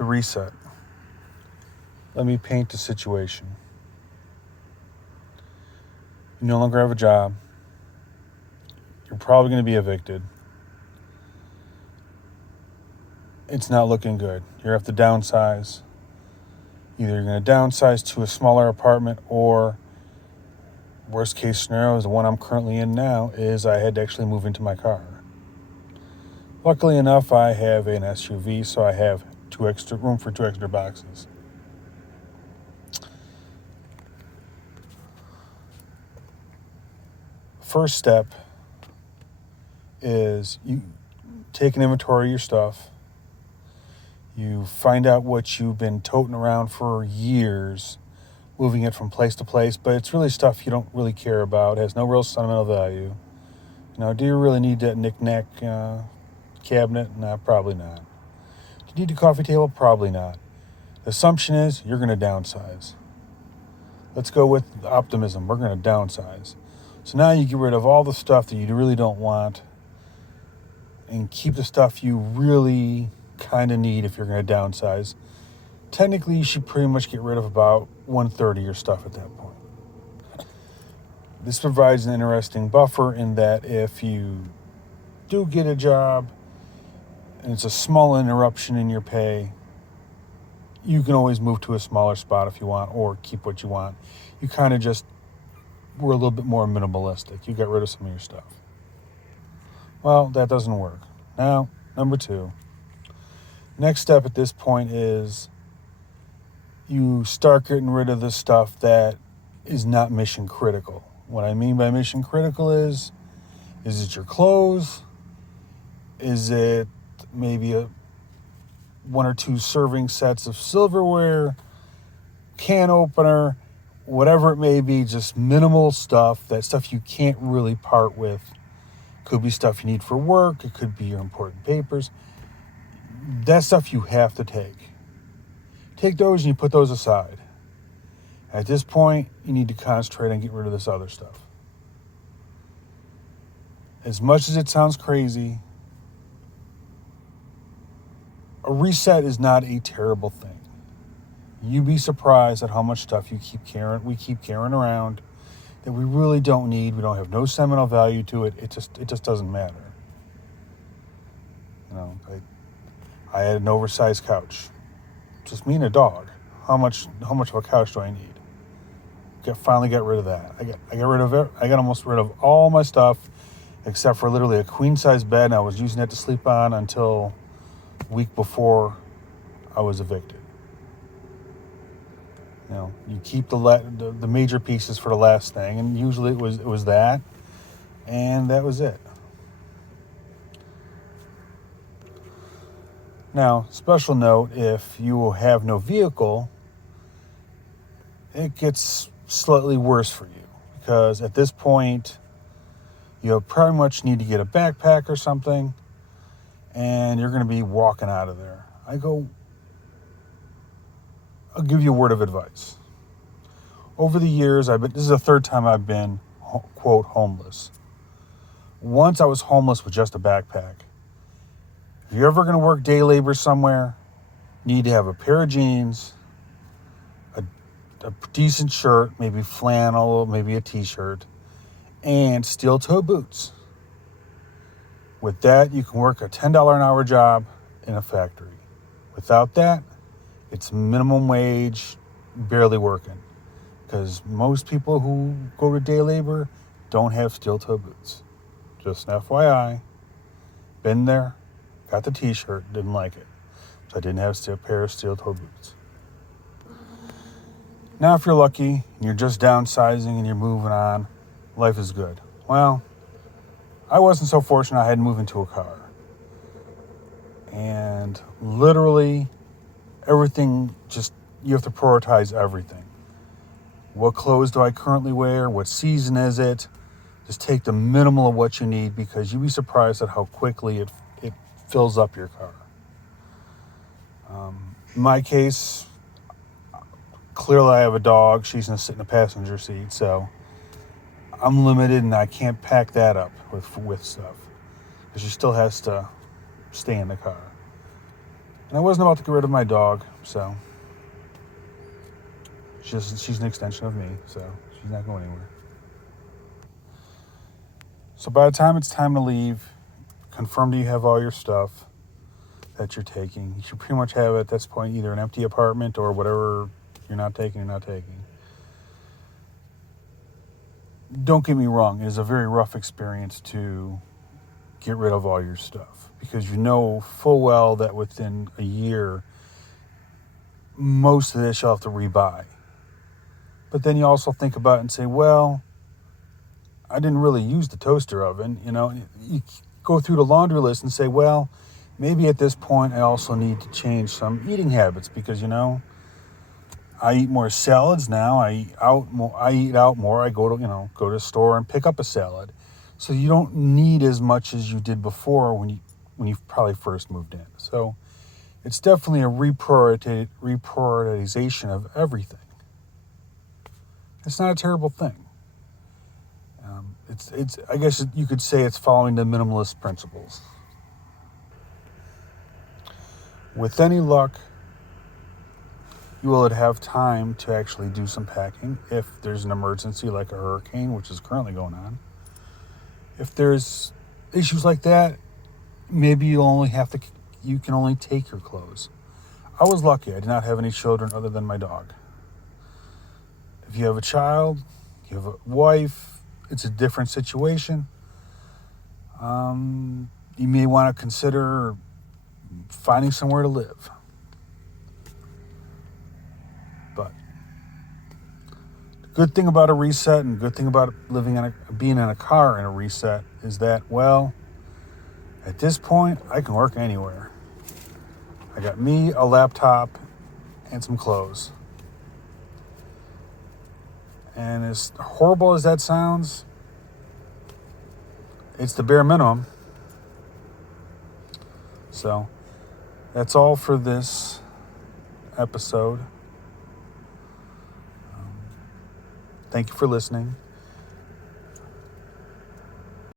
The reset. Let me paint the situation. You no longer have a job. You're probably going to be evicted. It's not looking good. You're going to have to downsize. Either you're going to downsize to a smaller apartment, or worst case scenario is the one I'm currently in now, is I had to actually move into my car. Luckily enough, I have an SUV, so I have room for 2 extra boxes. First step is you take an inventory of your stuff. You find out what you've been toting around for years, moving it from place to place, but it's really stuff you don't really care about. It has no real sentimental value. Do you really need that knick-knack cabinet? No, probably not. Do you need a coffee table? Probably not. The assumption is you're going to downsize. Let's go with optimism. We're going to downsize. So now you get rid of all the stuff that you really don't want and keep the stuff you really kind of need if you're going to downsize. Technically, you should pretty much get rid of about 1/3 of your stuff at that point. This provides an interesting buffer in that if you do get a job and it's a small interruption in your pay, you can always move to a smaller spot if you want, or keep what you want. You kind of just were a little bit more minimalistic. You got rid of some of your stuff. Well, that doesn't work. Now, number 2. Next step at this point is you start getting rid of the stuff that is not mission critical. What I mean by mission critical is it your clothes? Is it maybe 1 or 2 serving sets of silverware, can opener, whatever it may be, just minimal stuff, that stuff you can't really part with. Could be stuff you need for work. It could be your important papers. That stuff you have to take. Take those and you put those aside. At this point, you need to concentrate on getting rid of this other stuff. As much as it sounds crazy, a reset is not a terrible thing. You'd be surprised at how much stuff we keep carrying around that we really don't need. We don't have no sentimental value to it. It just doesn't matter. I had an oversized couch. Just me and a dog. How much of a couch do I need? Finally got rid of that. I got rid of it. I got almost rid of all my stuff except for literally a queen size bed, and I was using that to sleep on until a week before I was evicted. You keep the major pieces for the last thing, and usually it was that, and that was it. Now, special note, if you have no vehicle, it gets slightly worse for you, because at this point, you pretty much need to get a backpack or something, and you're going to be walking out of there. I'll give you a word of advice. Over the years, this is the 3rd time I've been, quote, homeless. Once I was homeless with just a backpack. If you're ever going to work day labor somewhere, you need to have a pair of jeans, a decent shirt, maybe flannel, maybe a t-shirt, and steel-toe boots. With that, you can work a $10 an hour job in a factory. Without that, it's minimum wage, barely working. Because most people who go to day labor don't have steel-toe boots. Just an FYI. Been there, got the t-shirt, didn't like it. So I didn't have a pair of steel-toe boots. Now, if you're lucky, and you're just downsizing and you're moving on, life is good. Well, I wasn't so fortunate. I had to move into a car. And literally, everything you have to prioritize everything. What clothes do I currently wear? What season is it? Just take the minimal of what you need, because you'd be surprised at how quickly it fills up your car. In my case, clearly I have a dog. She's going to sit in the passenger seat, so I'm limited and I can't pack that up with stuff, because she still has to stay in the car. And I wasn't about to get rid of my dog, so she's an extension of me, so she's not going anywhere. So by the time it's time to leave, confirm that you have all your stuff that you're taking. You should pretty much have at this point either an empty apartment or whatever you're not taking. Don't get me wrong, it is a very rough experience to get rid of all your stuff because you know full well that within a year, most of this you'll have to rebuy. But then you also think about it and say, well, I didn't really use the toaster oven. You go through the laundry list and say, well, maybe at this point I also need to change some eating habits because, I eat more salads now. I eat out more. I go to the store and pick up a salad. So you don't need as much as you did before when you probably first moved in. So it's definitely a reprioritization of everything. It's not a terrible thing. It's I guess you could say it's following the minimalist principles. With any luck, you will have time to actually do some packing if there's an emergency like a hurricane, which is currently going on. If there's issues like that, maybe you can only take your clothes. I was lucky. I did not have any children other than my dog. If you have a child, you have a wife, it's a different situation. You may want to consider finding somewhere to live. But the good thing about a reset and good thing about being in a car in a reset is that, well, at this point, I can work anywhere. I got me, a laptop, and some clothes. And as horrible as that sounds, it's the bare minimum. So that's all for this episode. Thank you for listening.